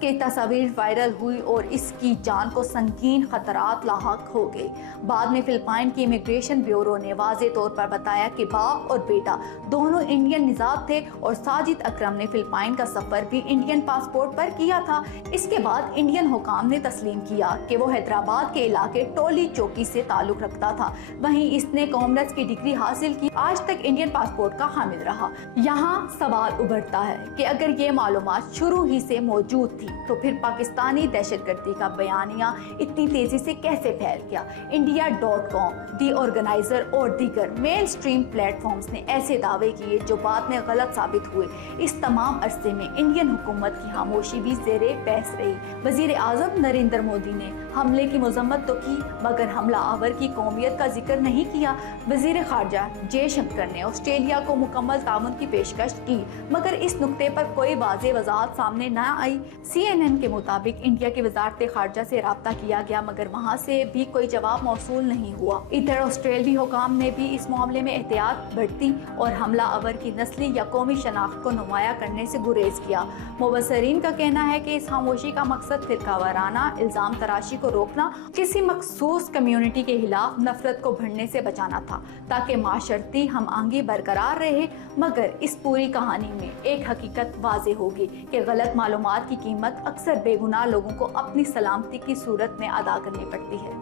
کی تصاویر وائرل ہوئی اور اس کی جان کو سنگین خطرات لاحق ہو گئے۔ بعد میں فلپائن کی امیگریشن بیورو نے واضح طور پر بتایا کہ باپ اور بیٹا دونوں انڈین نژاد تھے اور ساجد اکرم نے فلپائن کا سفر بھی انڈین پاسپورٹ پر کیا تھا۔ اس کے بعد انڈین حکام نے تسلیم کیا کہ وہ حیدرآباد کے علاقے ٹولی چوکی سے تعلق رکھتا تھا۔ وہیں اس نے کامرس کی ڈگری حاصل کی، آج تک انڈین پاسپورٹ کا حامل رہا۔ یہاں سوال ابھرتا ہے کہ اگر یہ معلومات شروع ہی سے موجود تھی تو پھر پاکستانی دہشت گردی کا بیانیہ اتنی تیزی سے کیسے پھیل گیا؟ India.com، دی آرگنائزر اور دیگر مین سٹریم پلیٹ فارمز نے ایسے دعوے کیے جو بعد میں غلط ثابت ہوئے۔ اس تمام عرصے میں انڈین حکومت کی خاموشی بھی زیر بحث رہی۔ وزیر اعظم نریندر مودی نے حملے کی مذمت تو کی مگر حملہ آور کی قومیت کا ذکر نہیں کیا۔ وزیر خارجہ جے شنکر نے آسٹریلیا کو مکمل تعاون کی پیشکش کی مگر اس نقطے پر کوئی واضح وضاحت سامنے نہ آئی۔ CNN کے مطابق انڈیا کی وزارت خارجہ سے رابطہ کیا گیا مگر وہاں سے بھی کوئی جواب موصول نہیں ہوا۔ ادھر آسٹریلوی حکام نے بھی اس معاملے میں احتیاط برتی اور حملہ آور کی نسلی یا قومی شناخت کو نمایاں کرنے سے گریز کیا۔ مبصرین کا کہنا ہے کہ اس خاموشی کا مقصد فرقہ وارانہ الزام تراشی کو روکنا، کسی مخصوص کمیونٹی کے خلاف نفرت کو بڑھنے سے بچانا تھا تاکہ معاشرتی ہم آہنگی برقرار رہے۔ مگر اس پوری کہانی میں ایک حقیقت واضح ہوگی کہ غلط معلومات کی قیمت اکثر بے گناہ لوگوں کو اپنی سلامتی کی صورت میں ادا کرنی پڑتی ہے۔